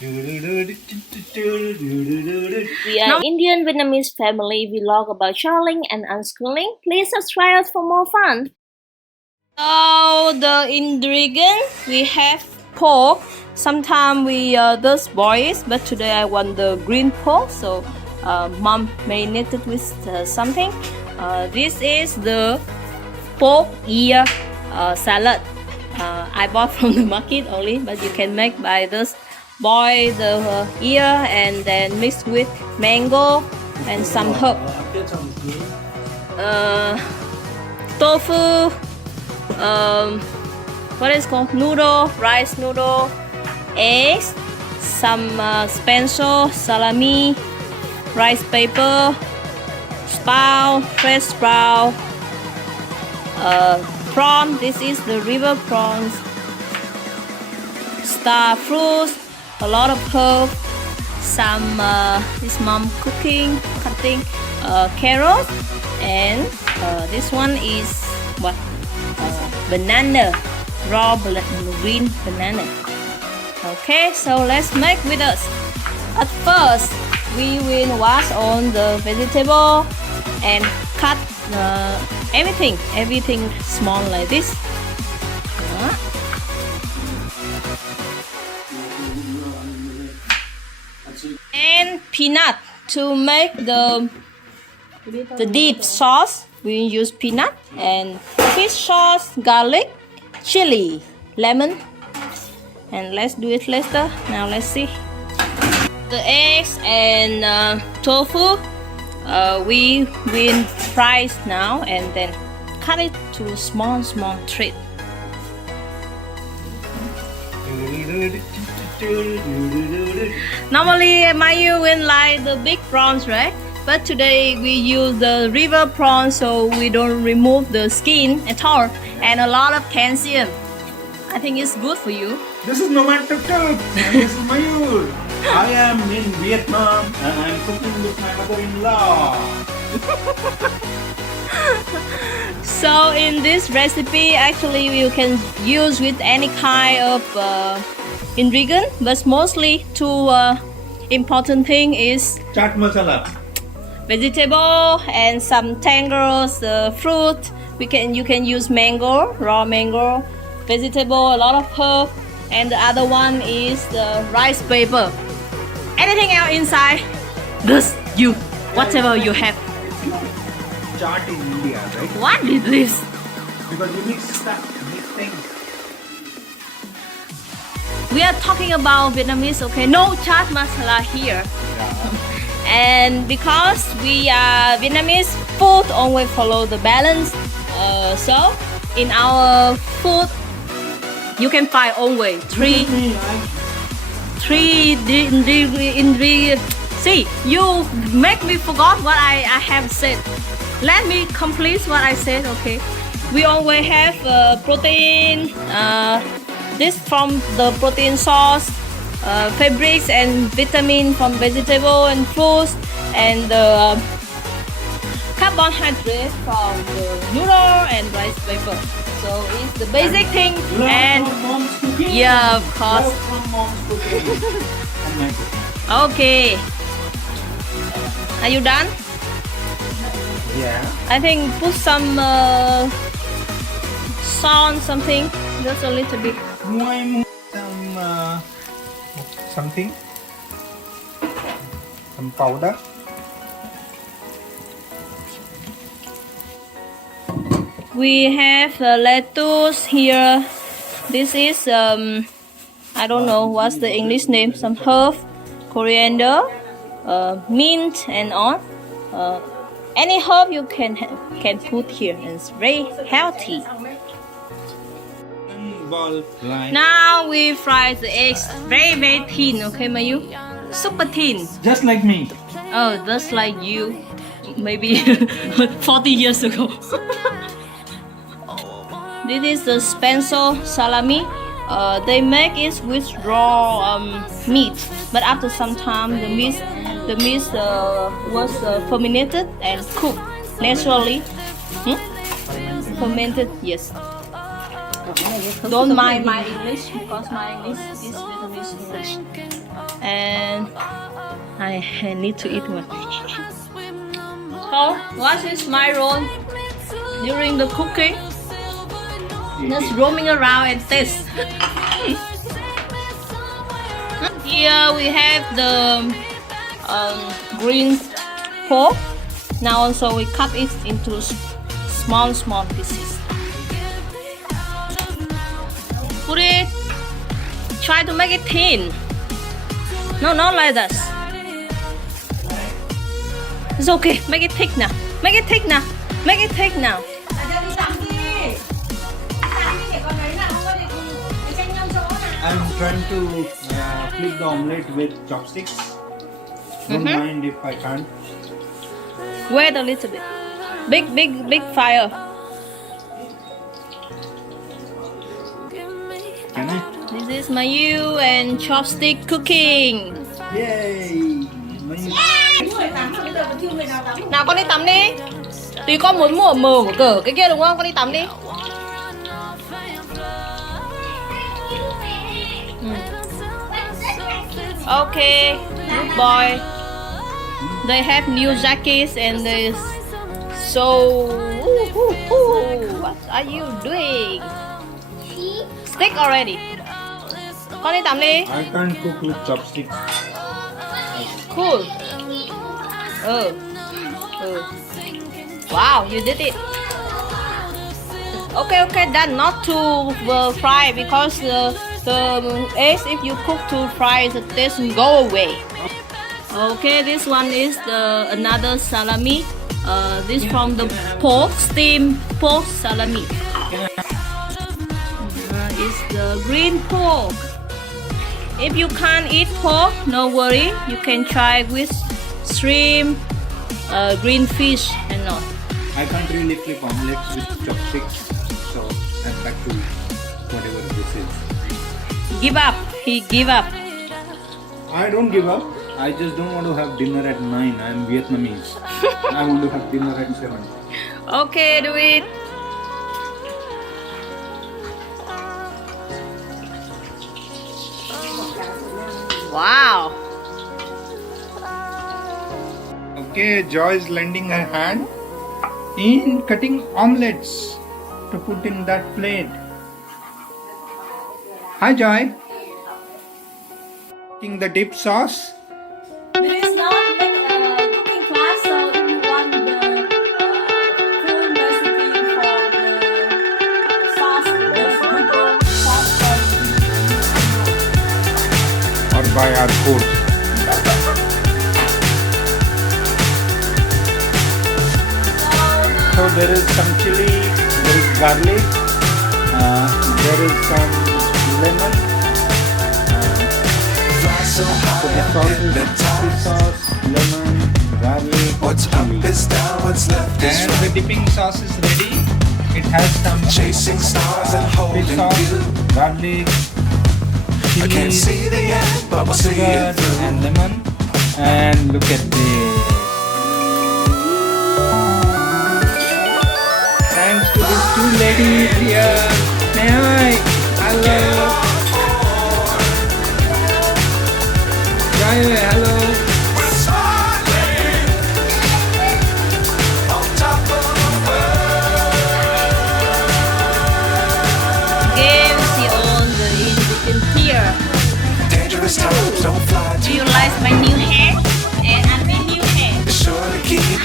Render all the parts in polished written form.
We are Indian Vietnamese family. We vlog about traveling and unschooling. Please subscribe us for more fun. So the ingredient we have pork. Sometimes we does boils, but today I want the green pork. So mom marinated with something. This is the pork ear salad. I bought from the market only, but you can make by this. Boil the ear and then mix with mango and some herb. Tofu, what is called noodle, rice noodle, eggs, some spencil, salami, rice paper, sprout, fresh sprout, prawn. This is the river prawns, star fruits, a lot of herb, some this mom cutting carrots, and this one is what banana, raw green banana. Okay, so let's make with us. At first we will wash on the vegetable and cut everything small like this. And peanut to make the deep sauce. We use peanut and fish sauce, garlic, chili, lemon, and let's do it later. Now let's see the eggs and tofu. We will fry now and then cut it to small treat. Normally Mayu will like the big prawns, right? But today we use the river prawns, so we don't remove the skin at all, and a lot of calcium. I think it's good for you. This is Nomadtuktuk and this is Mayur. I am in Vietnam and I'm cooking with my mother-in-law. So in this recipe, actually you can use with any kind of ingredient, but mostly two important thing is Chaat masala. Vegetable and some tangles, fruit. You can use mango, raw mango, vegetable, a lot of herb, and the other one is the rice paper. Anything else inside? This whatever you have. Chaat in India, right? What is this? Because you mix stuff, mix things. We are talking about Vietnamese, okay? No chaat masala here. Yeah. And because we are Vietnamese, food always follow the balance. So in our food, you can find always three ingredients. See, you make me forgot what I have said. Let me complete what I said. Okay, we always have protein. This from the protein source. Fabrics and vitamin from vegetable and fruits, and the carbohydrate from the noodle and rice paper. So it's the basic thing. And yeah, of course. Okay. Are you done? Yeah. I think put some salt, something, just a little bit. Something, some powder. We have lettuce here. This is I don't know what's the English name. Some herb, coriander, mint, and all. Any herb you can put here, and it's very healthy. Now we fry the eggs very thin, okay, Mayu? Super thin. Just like me. Oh, just like you, maybe 40 years ago. This is the spencil salami. They make it with raw meat, but after some time the meat was fermented and cooked naturally. Fermented, yes. Don't mind my English because my English is Vietnamese. this much. And I need to eat one. So, what is my role during the cooking? Just roaming around and taste. Here we have the green pork. Now also we cut it into small pieces. Put it. Try to make it thin. No, not like this. It's okay. Make it thick now. Make it thick now. Make it thick now. I'm trying to flip the omelette with chopsticks. Don't mind if I can't. Wait a little bit. Big fire. Can I? This is Mayu and chopstick cooking. Yay! Nào con đi tắm đi. Tùy con muốn mở cửa cái kia đúng không? Con đi tắm đi. Okay, good boy. They have new jackets and they what are you doing? Stick already. Con đi tắm đi. I can't cook with chopsticks. Cool. Wow, you did it. Okay, done. Not too fry because the eggs, if you cook too fry, the taste will go away. Okay, this one is another salami. This from the pork, steamed pork salami. It's the green pork. If you can't eat pork, no worry. You can try with shrimp, green fish, and all. I can't really flip omelets with chopsticks, so I'm back to whatever this is. Give up. He give up. I don't give up. I just don't want to have dinner at 9. I'm Vietnamese. I want to have dinner at 7. Okay, do it. Wow. Okay, Joy is lending her hand in cutting omelets to put in that plate. Hi, Joy. Cooking the dip sauce. This is not cooking class, so if you want the full recipe for the sauce, just Google sauce Or buy our food. So there is some chili, there is garlic, there is some lemon. So the sauce is chili sauce, lemon, garlic, What's up chili. is down, what's left is And right. the dipping sauce is ready. It has some Chasing stars and fish holding sauce, you. garlic, I can't chili, see the end, but we'll see sugar, it through. and lemon. And look at this. Thanks to these two ladies here. Say hi. Hello. Joy, hello. We're smiling on top of the world. Game, see all the in here. Dangerous times don't fly Do too you like my new hair? And I made new hair. Be sure to keep it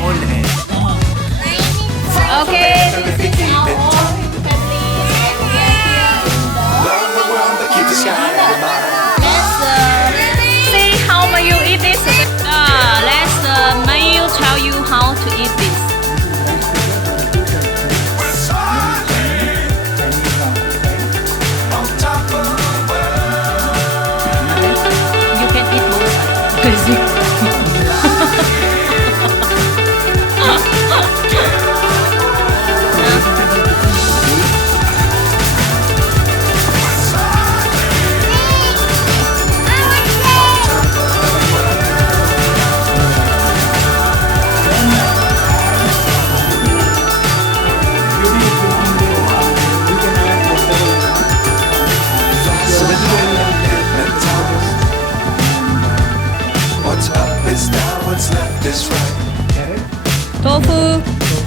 morning. Okay, this is our own family. Love the world, but keep the sky in mind. Let's see how Mayu eat this. Let's Mayu tell you how to eat this. We're smiling on top of the world. You can eat both sides.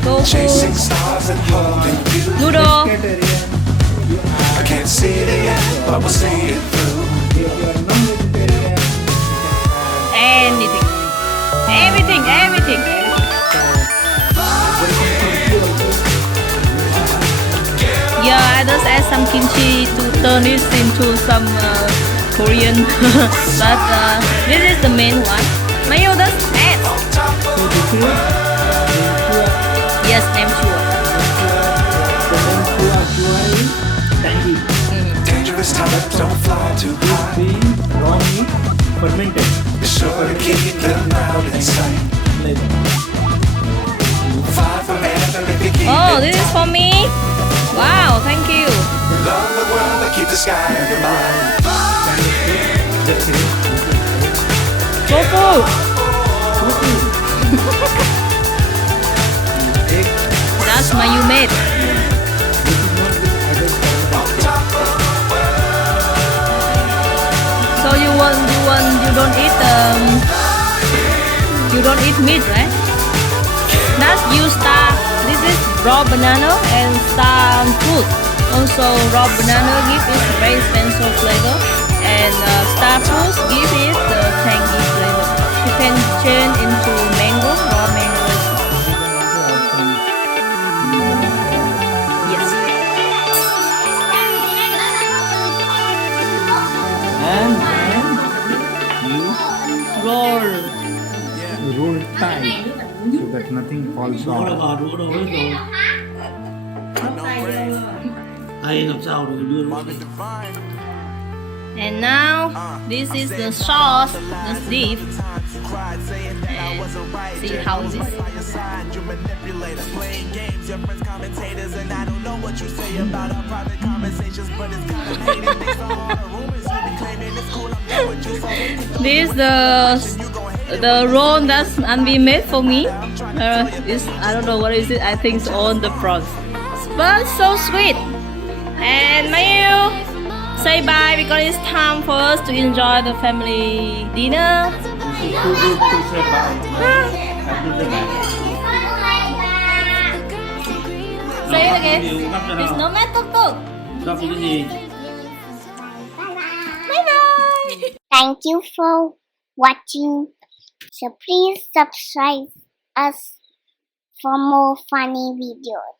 tofu, Chasing stars and holding you. noodle. Vegetarian, you I can't see the end, but we'll see it through. if you are non-vegetarian, Anything. Everything, everything. Yeah, I just add some kimchi to turn it into some Korean. But this is the main one. Mayo just add. so this is Yes, name sure. the chua is tangy. Dangerous times don't fly too This high. being raw meat fermented. Be sure to keep them out in sight. Like Fly forever if you keep Oh, it this is tight. for me. Wow, thank you. Love the world, but keep the sky on your mind. that's it. Tofu. Egg. That's my you made. This is not with added carbon. So you don't eat meat, right? That's you star. This is raw banana and star fruit. Also raw banana give it very special flavor, and star fruit give it the tangy flavor. You can change into mango, raw mango. Yes. And then Roll. you roll tight so that nothing falls Rửa off. gọt rửa đồ hết rồi. Hay làm sao được đưa nó. And now this is the sauce, the dip. And see how this. This the roll that's be made for me. Is I don't know what is it. I think it's on the prawns, but so sweet. And Mayu, say bye because it's time for us to enjoy the family dinner. This is too good to say bye. Have to say bye. Say it again. Điều bắt ra It's nào. Nomadtuktuk. Gắp cái gì? Bye bye. Thank you for watching. So please subscribe us for more funny videos.